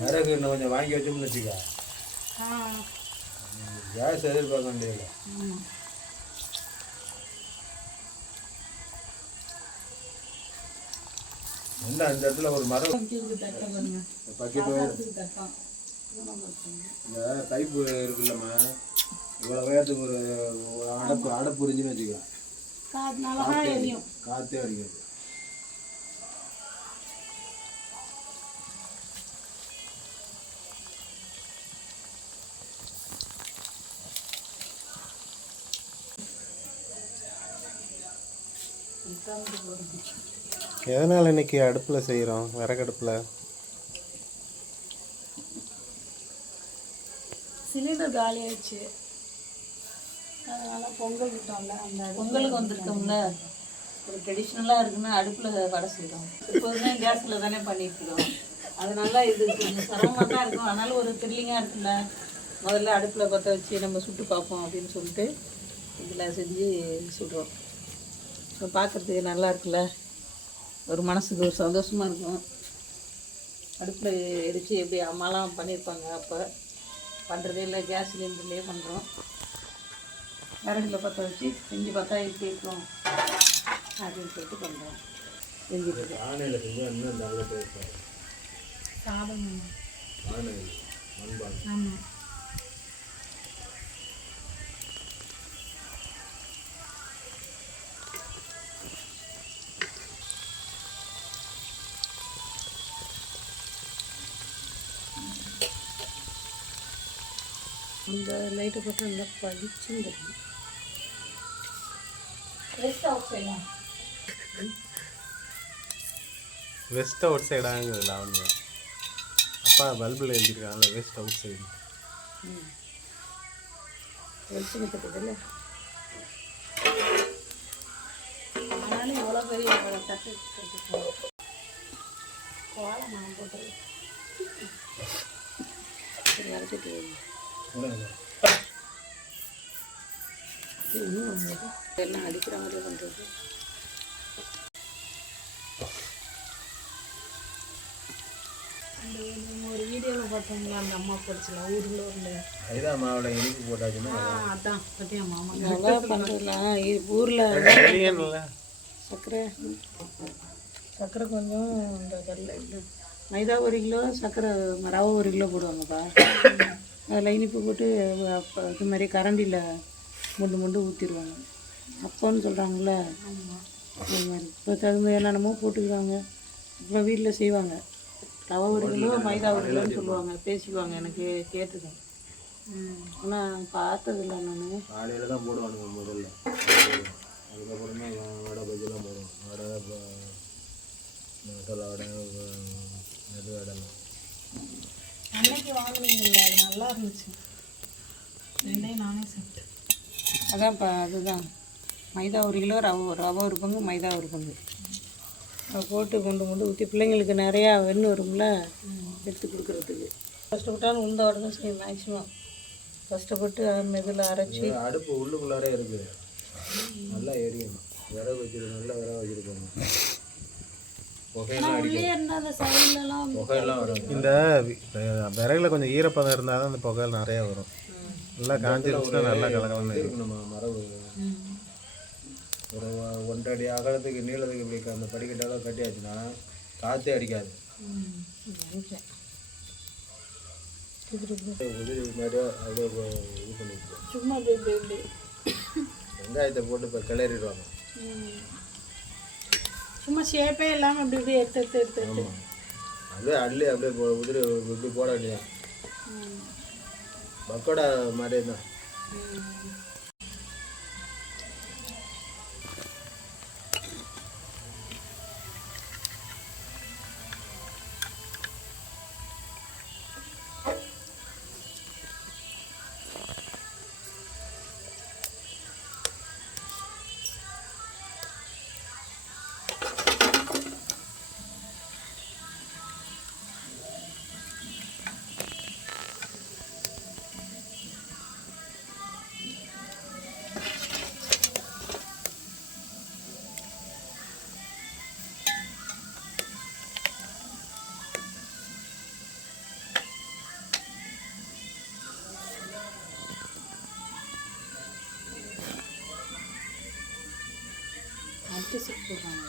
விறகு இன்னும் கொஞ்சம் வாங்கி வச்சோம்னு வச்சுக்க, கேஸ் எதிர்பார்க்க வேண்டியதில்லை. என்ன இந்த இடத்துல ஒரு மரம் பக்கெட் இந்த பைப்பு இருக்குல்லம்மா, இவ்வளோ வேகத்துக்கு ஒரு அடப்பு புரிஞ்சுன்னு வச்சுக்க, காற்றே அடிக்காது. எதனால் இன்னைக்கு அடுப்பில் செய்கிறோம்? விறகடுப்பில் சிலிண்டர் காலி ஆயிடுச்சு, அதனால் பொங்கல் விட்டோம்ல, அந்த பொங்கலுக்கு வந்திருக்கோம்ல, ஒரு ட்ரெடிஷ்னலாக இருக்குன்னா அடுப்பில் வடை செய்கிறோம். எப்போதுமே கேஸில் தானே பண்ணிட்டுருக்கோம், அதனால இது கொஞ்சம் சிரமமாக தான் இருக்கும். அதனால ஒரு த்ரில்லிங்காக இருக்குல்ல, முதல்ல அடுப்பில் பற்ற வச்சு நம்ம சுட்டு பார்ப்போம் அப்படின்னு சொல்லிட்டு இதில் செஞ்சு சுடுறோம். இப்போ பார்க்குறதுக்கு நல்லா இருக்குல்ல, ஒரு மனசுக்கு ஒரு சந்தோஷமாக இருக்கும். அடுப்பில் எரித்து எப்படி அம்மாலாம் பண்ணியிருப்பாங்க, அப்போ பண்ணுறதே இல்லை, கேஸ் சிலிண்டர்லேயே பண்ணுறோம். விறகுல பற்ற வச்சு செஞ்சு பார்த்தா எப்படி இருக்கும் அப்படின்னு சொல்லிட்டு பண்ணுறோம். செஞ்சுட்டு சாதம் ஆமாம். இந்த லைட்டை போட்டு நல்லா பளிச்சுன்னு இருக்கும். வெஸ்ட் அவுட் சைடாங்கிறது லாவண்யா. அப்பா பல்பில் எழுதியிருக்காங்கல்ல, வெஸ்ட் அவுட் சைடு. வெளிச்சம் கட்டுதில்ல, ஆனாலும் எவ்வளோ பெரிய தட்டு கோலம் மனம் போட்டு வளர்த்துட்டு எல்லாம் அடிக்கிற மாதிரி பண்ணுறது. ஒரு வீடியோவில் பார்த்தோம்ல, அந்த அம்மா போடுச்சுல ஊரில் ஐதா மாவில் இனிப்பு போட்டாச்சுன்னா அதான் பற்றியா மாமா நல்லா பண்ணுறதுலாம் ஊரில் சர்க்கரை கொஞ்சம் இந்த கடலை இல்லை, மைதா 1 கிலோ, சர்க்கரை ரவை 1 கிலோ போடுவாங்கப்பா. அதில் இனிப்பு போட்டு இது மாதிரி கரண்டியில் முண்டு ஊற்றிடுவாங்க. அப்போன்னு சொல்கிறாங்கள, அது மாதிரி இப்போ தகுந்த என்னென்னமோ போட்டுக்கிறாங்க. அப்புறம் வீட்டில் செய்வாங்க, ரவை 1 கிலோ, மைதா 1 கிலோன்னு சொல்லுவாங்க, பேசிக்குவாங்க. எனக்கு கேட்டுருக்கேன், ஆனால் பார்த்ததில்ல. நான் காலையில் தான் போடுவானுங்க முதல்ல, அதுக்கப்புறம் தான் வடை பஜ்ஜிலாம் போடுவோம். வடை மசாலா வடை, நெடு வடைலாம் அன்னைக்கு வாங்கினீங்கல்ல, அது நல்லா இருந்துச்சு. ரெண்டையும் நானே சாப்பிட்டேன். அதான்ப்பா, அதுதான் மைதா 1 கிலோ, ரவை 1 பங்கு, மைதா 1 பங்கு அதை போட்டு கொண்டு ஊற்றி பிள்ளைங்களுக்கு நிறையா வெண்ணு வரும்ல, எடுத்து கொடுக்குறதுக்கு கஷ்டப்பட்டாலும் உளுந்த வடை தான் செய்யும் மேக்ஸிமம். கஷ்டப்பட்டு இதில் அரைச்சி அடுப்பு உள்ளுக்குள்ளாரே இருக்குது, நல்லா எரியணும். விறகு வச்சுருக்கோம், நல்லா விறகு வச்சுருக்கோங்க, புகையெல்லாம் வரும். இந்த விறகுல கொஞ்சம் ஈரப்பதம் இருந்தால் தான் அந்த புகையில் நிறையா வரும். நல்லா காஞ்சிருச்சுன்னா நல்லா கலகலன்னு இருக்கணும். மரபு ஒரு 1.5 அடி அகலத்துக்கு நீளத்துக்கு இப்படி அந்த படிக்கட்டாலும் கட்டியாச்சுன்னா காற்றே அடிக்காது. உதிரி மாதிரியே அப்படியே இது பண்ணிட்டு சும்மா வெங்காயத்தை போட்டு இப்போ கிளறிடுவாங்க. சும்மா ஷேப்பே இல்லாமல் அப்படி இப்படி எடுத்து அப்படியே அள்ளி அப்படியே உதிரி இப்படி போட வேண்டியதான். பக்கோடா மாதிரி தான். சீட் போடுறாங்க.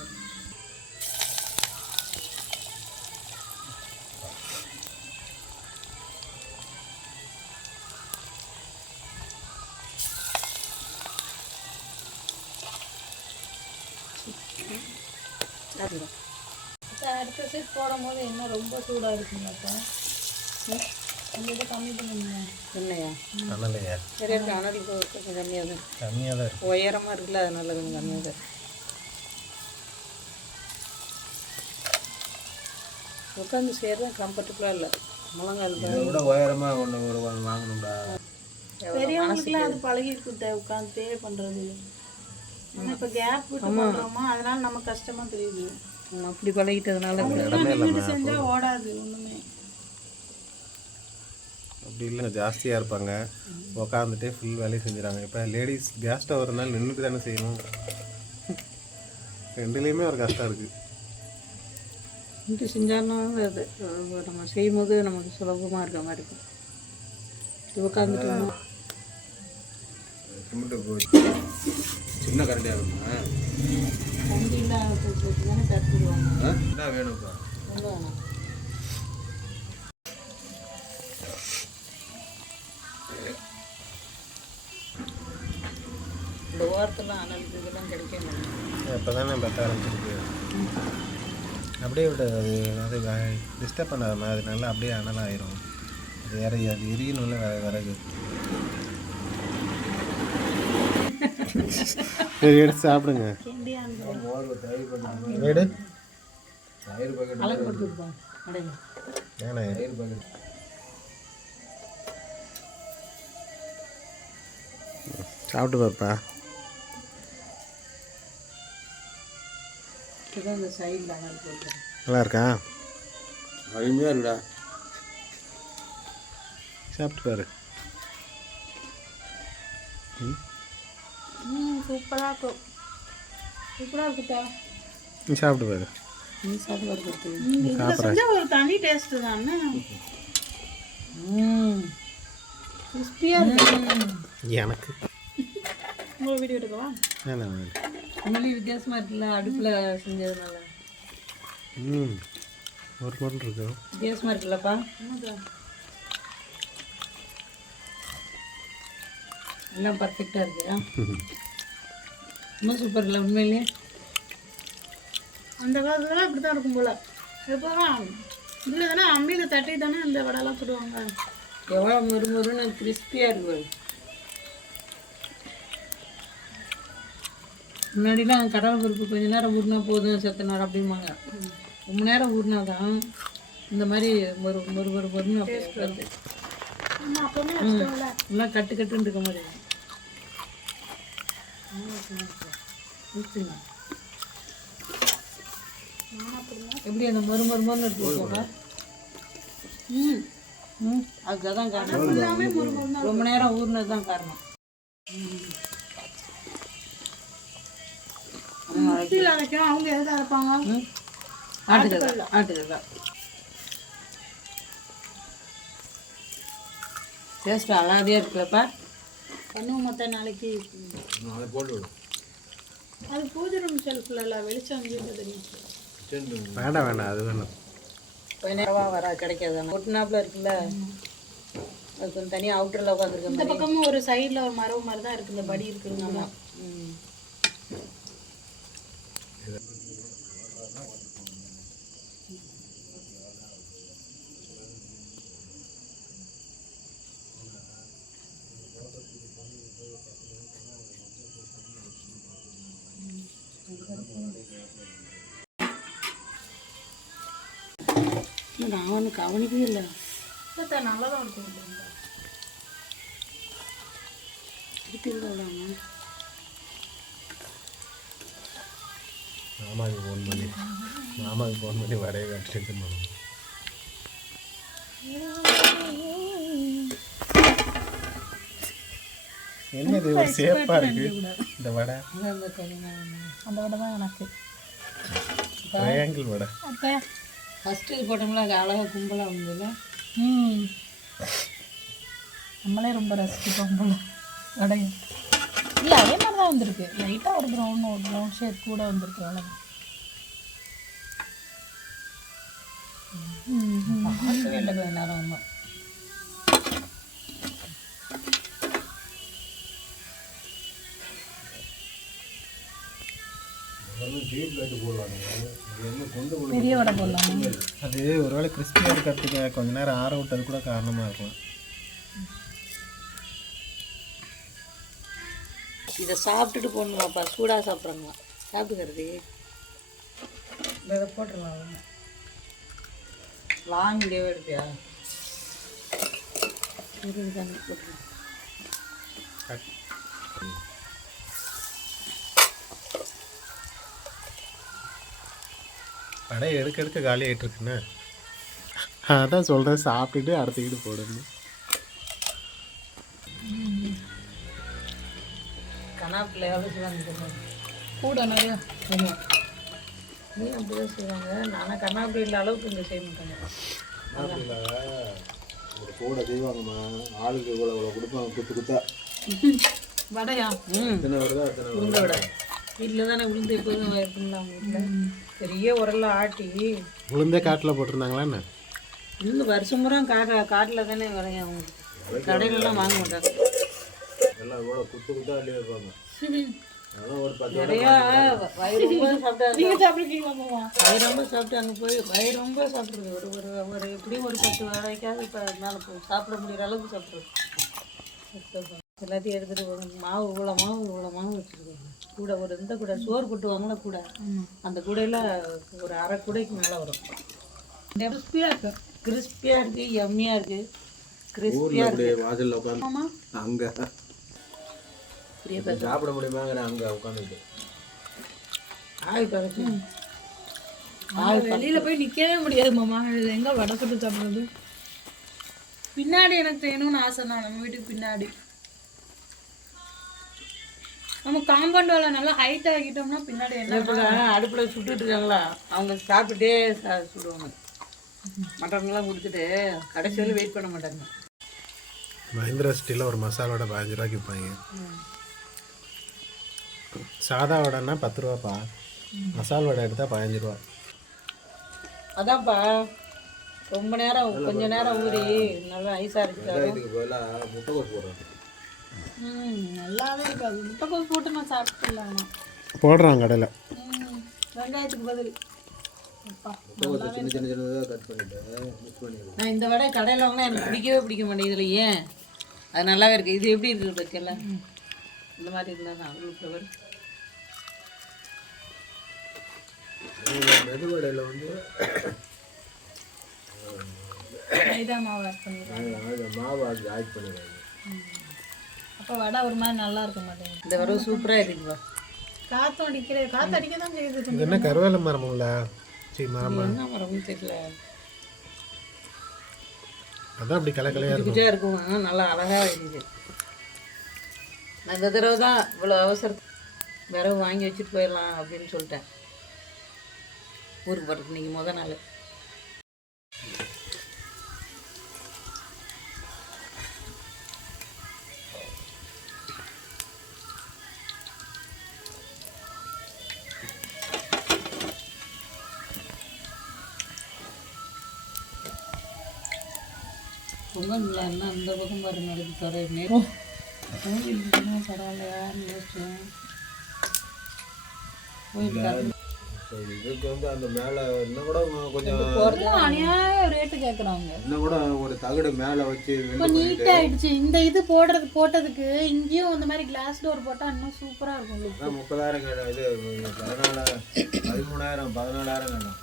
அடுத்த சீட் போடும் போது என்ன ரொம்ப சூடாக இருக்குங்கக்கா. அந்த இதை கம்மி பண்ணுங்க. இல்லையா? அனலையா சரி இருக்கு. அனல் கொஞ்சம் கம்மியாக தான் கம்மியாக தான் இருக்குது. உயரமாக இருக்குல்ல, அதனால கொஞ்சம் கம்மியாக தான் உட்காந்து சேர்றது கம்ஃபர்டபுளாக இல்லை. முழங்கால் இதை விட உயரமாக ஒன்று வாங்கணும்டா. பெரியவங்களுக்குலாம் அது பழகி இருக்குது உட்காந்துட்டே பண்ணுறது. நம்ம இப்போ கேப் விட்டு பண்ணுறோமா, அதனால நம்ம கஷ்டமாக தெரியுது. அப்படி பழகிட்டதுனால செஞ்சால் ஓடாது ஒன்றுமே. அப்படி இல்லைங்க, ஜாஸ்தியாக இருப்பாங்க, உக்காந்துட்டே ஃபுல் வேலையை செஞ்சுறாங்க. இப்போ லேடிஸ் கேஸ் ஸ்டவ் இருந்தாலும் நின்றுட்டு தானே செய்யணும். ரெண்டுலேயுமே ஒரு கஷ்டம் இருக்குது. நின்று செஞ்சாலும் அது நம்ம செய்யும் போது நமக்கு சுலபமாக இருக்க மாதிரி இருக்கும். உட்காந்துட்டோம் சின்ன கரண்டியாக இருக்குமா? கண்டிலாம் தானே தட்டுடுவாங்க. என்ன வேணும்ப்பா? வேணும். இந்த ஓரத்தெல்லாம் அனல் இதெல்லாம் கிடைக்கல. இப்போ தானே பற்ற ஆரம்பிச்சிருக்கு. அப்படியே விட அது டிஸ்டர்ப் பண்ணாத அது நல்லா அப்படியே அனலாயிரும். அது அது எரியணும்ல விறகு. சரி எடுத்து சாப்பிடுங்க. எடு ஏன்னா சாப்பிட்டு பாப்பா. நல்லா இருக்கா? அருமையாக இருக்குடா. சாப்பிட்டு பாரு. சூப்பராக இருக்கும். சூப்பராக இருக்குதா? நீ சாப்பிட்டு பாரு. நீ சாப்பிட்றது ஒரு தனி டேஸ்ட்டு தானே. கிறிஸ்பியாக இருக்கு. எனக்கு உங்களை வீடியோ எடுக்கவா? வேணாம். உண்மையிலே வித்தியாசமாக இருக்குல்ல, அடுப்பில் செஞ்சதுனால. ஒரு பொருள் இருக்கு, வித்தியாசமாக இருக்குல்லப்பா. எல்லாம் பர்ஃபெக்டாக இருக்கு. ரொம்ப சூப்பர் இல்லை உண்மையிலே? அந்த காலத்துலலாம் இப்படி தான் இருக்கும் போல். எப்போதான் இதில் தானே அம்மியில் தட்டி தானே அந்த வடைலாம் சுடுவாங்க. எவ்வளோ முறுமுறுன்னு கிறிஸ்பியாக இருக்கு. முன்னாடிலாம் கடலை பருப்பு கொஞ்சம் நேரம் ஊறினா போதும், செத்த நேரம் அப்படிம்பாங்க. ரொம்ப நேரம் ஊறினா தான் இந்த மாதிரி ஒரு வருது. எல்லாம் கட்டு கட்டுன்னு இருக்க மாதிரி. எப்படி அந்த மறுமருமன்னு இருக்கு. அதுதான் காரணம். ரொம்ப நேரம் ஊறினது தான் காரணம். அவங்க எதாவது அரைப்பாங்க. ஆட்டுக்கல்ல டேஸ்ட் அழகாக இருக்குல்லப்பா. பண்ணுவோம் மொத்த நாளைக்கு. அது பூஜை ரூம் ஷெல்ஃபில் வெளிச்சம் தெரியும். வேண்டாம் வேண்டாம், அது வேணும். கொஞ்ச நேரமாக வர கிடைக்காது. ஒட்டுனாப்புல இருக்குல்ல, அது கொஞ்சம் தனியாக அவுட்டரில் உட்காந்துருக்கு. இந்த பக்கமும் ஒரு சைடில் ஒரு மரம் மாதிரி தான் இருக்குது. இந்த படி இருக்குதுங்க. நான் ஒன்று கவனிக்கவே இல்லை. நல்லா தான் இருக்கும். மாமாவுக்கு ஃபோன் பண்ணி வடையை கட்டிட்டு போகணும். என்ன இது ஒரு சேஃபாக இருக்கு இந்த வடை? அந்த வடை தான் எனக்கு ட்ரையாங்கிள் வடை. ஃபஸ்ட்டு இது போட்டோம்ல, அது அழகாக கும்பலாக வந்ததுல. நம்மளே ரொம்ப ரசிப்போம் போல வடையும். இல்லை அதே மாதிரி தான் வந்திருக்கு. லைட்டாக ஒரு ப்ரௌன் ஷேட் கூட வந்திருக்கு. அவ்வளோதான். பார்க்கவே இல்லை கொஞ்ச நேரம் ஒன்றும். பெரிய வடை போடலாம். அது ஒருவேளை கிறிஸ்பியாக இருக்கிறதுக்கு கொஞ்ச நேரம் ஆற விட்டது கூட காரணமாக இருக்கலாம். இதை சாப்பிட்டுட்டு போடணுமாப்பா, சூடாக சாப்பிட்றாங்களா சாப்பிட்டுக்கிறது. இதை போட்டுடலாம். லாங் டேவே எடுப்பியா? தண்ணி போட்டுருலாம். வடை எடுக்க காலி ஆகிட்டு இருக்குண்ணே. அதான் சொல்கிறேன், சாப்பிட்டுட்டு அடுத்துக்கிட்டு போடணும். கனாப்பில் எவ்வளோ செய்வாங்க கூட நிறையா. ஆமாம், நீ அப்படிதான் செய்வாங்க. நானும் கண்ணாப்பி இல்லை அளவுக்கு இங்கே செய்ய மாட்டாங்க. ஒரு கூட செய்வாங்கம்மா, ஆளுக்கு இவ்வளோ கொடுப்பாங்க, குத்தா வடையா? எத்தனை வருதோ அத்தனை உளுந்த விட வீட்டில் தானே உளுந்து எப்போதும் இருக்குங்களா அவங்க வீட்டில். பெரிய உரல்ல ஆட்டி உளுந்தே காட்டில் போட்டிருந்தாங்களா என்ன? உளுந்து வருஷம் முறை காட்டில் தானே வரையும். அவங்க கடையிலலாம் வாங்க மாட்டாங்க. எல்லாம் இவ்வளோ குத்தா அள்ளி வைப்பாங்க. அதெல்லாம் ஒரு 10 நிறையா வயிறு ரொம்ப சாப்பிட்டாங்க. நீங்கள் சாப்பிட்ருக்கீங்களா? வயிறு ரொம்ப சாப்பிட்டு அங்கே போய் வயிறு ரொம்ப சாப்பிட்றது. ஒரு ஒரு ஒரு எப்படியும் ஒரு 10 வரைக்காவது இப்போ மேலே போய் சாப்பிட முடிகிற அளவுக்கு சாப்பிட்றது. எல்லாத்தையும் எடுத்துகிட்டு போவாங்க. மாவு இவ்வளோ மாவு வச்சுருக்காங்க. கூட ஒரு இந்த கூட சோறு போட்டுவாங்களா கூட, அந்த கூடையில் ஒரு அரை கூடைக்கு மேலே வரும். கிறிஸ்பியாக இருக்கு. கிறிஸ்பியாக இருக்குது, எம்மியாக இருக்குது. கிறிஸ்பியாக அப்படியே வாசலில் உட்காந்து அங்கே இருக்குது. சாப்பிட முடியுமாங்கிற அங்கே உட்காந்துட்டு ஆய் பறக்கு. வெளியில் போய் நிற்கவே முடியாது மாமா. இது எங்கே வடை சுட்டு சாப்பிட்றது? பின்னாடி எனக்கு செய்யணும்னு ஆசை தான். நம்ம வீட்டுக்கு பின்னாடி நம்ம காம்பவுண்ட் வாழை நல்லா ஹைட் ஆகிட்டோம்னா பின்னாடி என்ன அடுப்பில் சுட்டுட்டு இருக்காங்களா, அவங்க சாப்பிட்டுட்டே சுடுவாங்க. மட்டன்லாம் கொடுத்துட்டு கடைசியில் வெயிட் பண்ண மாட்டாங்க. மஹிந்திரா ஸ்டீலில் ஒரு மசாலோட 15 ரூபாய்க்கு விற்பாங்க. சாதா வடைன்னா 10 ரூபாப்பா. மசால் வடை எடுத்தால் 15 ரூபா. அதான்ப்பா ரொம்ப நேரம் கொஞ்ச நேரம் ஊறி நல்லா ஐஸாக இருக்கு. இதுக்கு பதிலாக முட்டைக்கோஸ் போடுறாங்க. நல்லாவே இருக்காது. முட்டைக்கோஸ் போட்டு நான் சாப்பிட்டுலாம். போடுறாங்க கடையில். வெங்காயத்துக்கு பதில் முட்டைக்கோஸை சின்ன சின்னதாக கட் பண்ணிவிட்டு மிக்ஸ் பண்ணிடுவோம். நான் இந்த வடை கடையில் வாங்கினா எனக்கு பிடிக்க மாட்டேங்குது. ஏன் அது நல்லாவே இருக்குது. இது எப்படி இருக்குது பற்றியல? இந்த மாதிரி இருந்தால் தான் உங்களுக்கு வரும். மெதுவடையில் வந்து மைதா மாவு ஆட் பண்ணிடுறேன். மாவு ஆட் பண்ணிடுறாங்க. அப்போ வடை ஒரு மாதிரி நல்லா இருக்க மாட்டேங்குது. இந்த வடை சூப்பராக இருக்குப்பா. காற்று அடிக்க தான் செய்யுது. இது என்ன கருவேல மரமுங்களா? சரி மரமா? என்ன மரம்னு தெரியல. அதான் அப்படி கலக்கலையாக இருக்கும். குஜா இருக்கும், நல்லா அழகாக இருக்குது. நான் இந்த தடவை தான் இவ்வளோ அவசரம் விரவு வாங்கி வச்சுட்டு போயிடலாம் அப்படின்னு சொல்லிட்டேன். ஊருக்கு போகிறதுக்கு இன்றைக்கி முதல் நாள். பொங்கல் என்ன அந்த பக்கம் பாரு நடக்கு தர நேரம் பரவாயில்லையான்னு யோசிச்சேன். இதுக்கு வந்து அந்த மேலே இன்னும் கூட கொஞ்சம் அநியாய ரேட்டு கேட்குறாங்க. இன்னும் கூட ஒரு தகடு மேலே வச்சு இப்போ நீட்டாக ஆயிடுச்சு. இந்த இது போட்டதுக்கு இங்கேயும் அந்த மாதிரி கிளாஸ் டோர் போட்டால் இன்னும் சூப்பராக இருக்கும். 30,000 கேட்டா இது 13,000 14,000 கேட்டான்.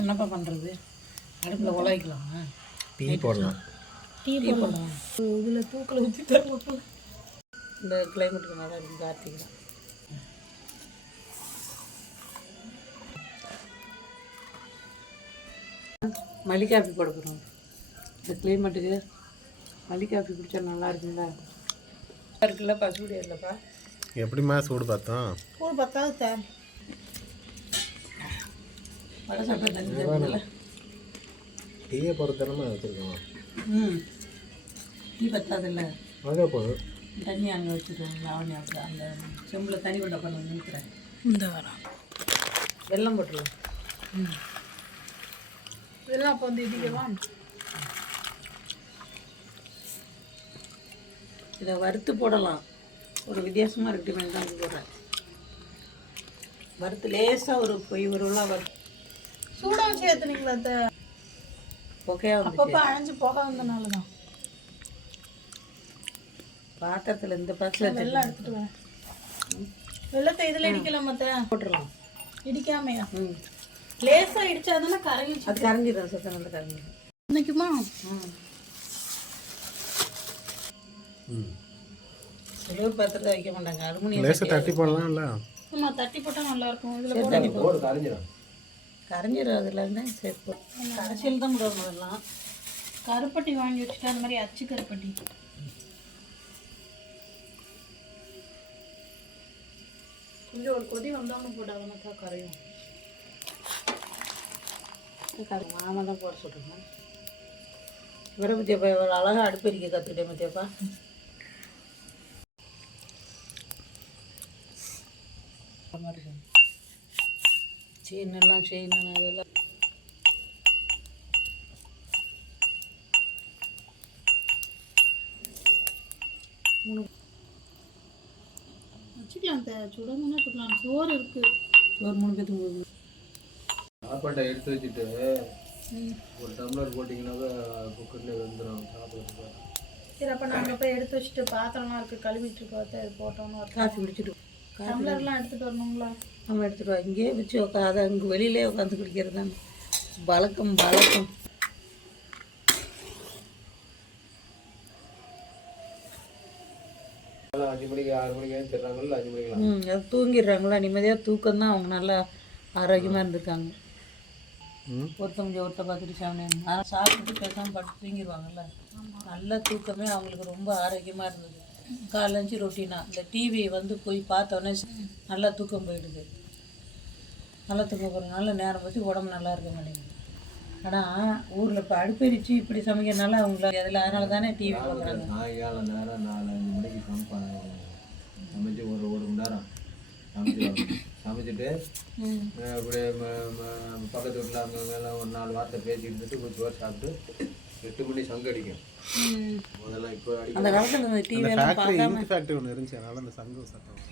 என்னப்பா பண்ணுறது? அடுப்பில் உழைக்கலாம். டீ போடலாம். டீ போடலாம். இதில் தூக்கில் ஊற்றி தர. இந்த கிளைமேட்டுக்கு நல்லா இருக்கும். கார்த்திகை மல்லிகாப்பி போட போகிறோம். இந்த கிளைமேட்டுக்கு மல்லிகாப்பி குடித்தா நல்லா இருக்குங்களா? இருக்குல்ல பசுடி இல்லைப்பா. எப்படிம்மா சூடு பார்த்தோம்? சூடு பத்தாவது தேவை. வடை சாப்பிட்டா தண்ணி தருவில்ல. டீயை பொறுத்தரமாக வச்சுருக்கோம். டீ பத்தாதில்ல, அங்கே போதும். தண்ணி அங்கே வச்சுருக்கேன். லாவணி அப்படி அந்த செம்பில் தண்ணி கொண்ட பண்ண நிறுத்துறேன். இந்த வரோம் வெல்லம் போட்டுருலாம். இதெல்லாம் அப்போ வந்து இடிக்கவா? இதை வறுத்து போடலாம். ஒரு வித்தியாசமாக இருக்குமே தான் போடுறேன். வறுத்து லேசாக ஒரு பொய் ஒருவெல்லாம் வறுத்து சூடாக வச்சு ஏற்றுனீங்களா? அத்தை புகையாக வந்து அப்பப்போ அணைஞ்சு போக வந்தனால தான். பாத்திரத்தில் இந்த பாத்திரத்தில் வெள்ளம் எடுத்துட்டு வரேன். வெள்ளத்தை இதில் இடிக்கலாம் மற்ற போட்டுடலாம். இடிக்காமையா? ம், லேசாக இடிச்சாதானே கரைஞ்சி அது கரைஞ்சிடும். சத்தம் வந்து கரைஞ்சிடும். இன்னைக்குமா சிலர் பாத்திரத்தை வைக்க மாட்டாங்க. அலுமினியம் லேசாக தட்டி போடலாம்ல. ஆமா தட்டி போட்டால் நல்லாயிருக்கும். இதில் சரி, போட தண்ணி போடு கரைஞ்சிடும். கரைஞ்சிடும். அதுலேருந்து சேர்ப்போம். கரைச்சல் தான் விடுவாங்க அதெல்லாம். கருப்பட்டி வாங்கி வச்சுட்டு அந்த மாதிரி அச்சு கருப்பட்டி. கொஞ்சம் ஒரு கொதி வந்தவொன்னு போட்டாங்கன்னாக்கா கரையும். மாமா தான் போட சொல்கிறேங்க. இவரை பற்றியப்பா இவ்வளோ அழகாக அடுப்பெரிக்க கற்றுக்கிட்டேன் பற்றியப்பா. செயின் அதெல்லாம் வச்சுக்கலாம். சுடணும்னா சுடலாம். சோறு இருக்கு. ஒரு 3 பேத்துக்கு போகுது. சாப்பாட்டை எடுத்து வச்சுட்டு ஒரு டம்ளர் போட்டிங்கன்னாக்கா குக்கர்லேயே வெந்துடும் சாப்பிட்றதுக்கு. சரி அப்போ நாங்கள் போய் எடுத்து வச்சுட்டு பாத்திரம்லாம் இருக்குது கழுவிட்டு பார்த்து அது போட்டோம்னு ஒரு காஃபி குடிச்சிட்டு டம்ளர்லாம் எடுத்துகிட்டு வரணுங்களா? நம்ம எடுத்துகிட்டு வா. இங்கேயே வச்சு அதை அங்கே வெளியிலே உட்காந்து குடிக்கிறது தான் பழக்கம். பழக்கம். அதெல்லாம் 5 மணிக்கு 6 மணிக்கு ஏற்றிடுறாங்கல்ல, 5 மணிக்கெலாம். அது தூங்கிடுறாங்களா? நிம்மதியாக தூக்கம் தான். அவங்க நல்லா ஆரோக்கியமாக இருந்திருக்காங்க. ஒருத்தவங்க ஒருத்த பார்த்துட்டு சாப்பிடுவாங்க. ஆனால் சாப்பிட்டு பேசாமல் பட்டு தூங்கிடுவாங்கல்ல. நல்ல தூக்கமே அவங்களுக்கு ரொம்ப ஆரோக்கியமாக இருந்தது. காலைஞ்சி ரொட்டீனாக இந்த டிவி வந்து போய் பார்த்தோன்னே நல்லா தூக்கம் போயிடுது. நல்லா தூக்கம் போகிறதுனால நேரம் வச்சு உடம்பு நல்லா இருக்க மாட்டேங்குது. ஆனால் ஊரில் இப்போ அடுப்பெரிச்சு இப்படி சமைக்கிறதுனால அவங்கள அதில் அதனால தானே டிவி பார்க்குறாங்க. சாயங்காலம் நேரம் 4-5 மணிக்கு சமைப்பாங்க. சமைச்சு ஒரு 1 மணி நேரம் சமைச்சிட்டு அப்படியே பக்கத்து வீட்டில் அங்கெல்லாம் ஒரு 4 வார்த்தை பேசிக்கிட்டு கொஞ்சம் சோறு சாப்பிட்டு 8 மணி சங்கு அடிக்கும். அதெல்லாம் இப்போ அந்த காலத்தில் இந்த டிவி எல்லாம் ஃபேக்ட்ரி பார்க்காம இங்க் ஃபேக்ட்ரி ஒன்று இருந்துச்சு, அதனால அந்த சங்கு சத்தம் வரும்.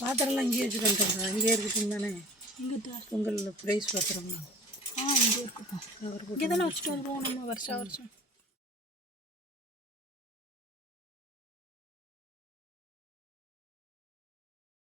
பாத்திரம்லாம் இங்கேயே வச்சுக்கிட்டு அங்கேயே இருக்குதுங்க தானே. பொங்கல் ப்ரைஸ் பாத்திரம்லாம் இங்கே இருக்குப்பா. இங்கே தானே வச்சுட்டு வருவோம் நம்ம வருஷம் வருஷம்.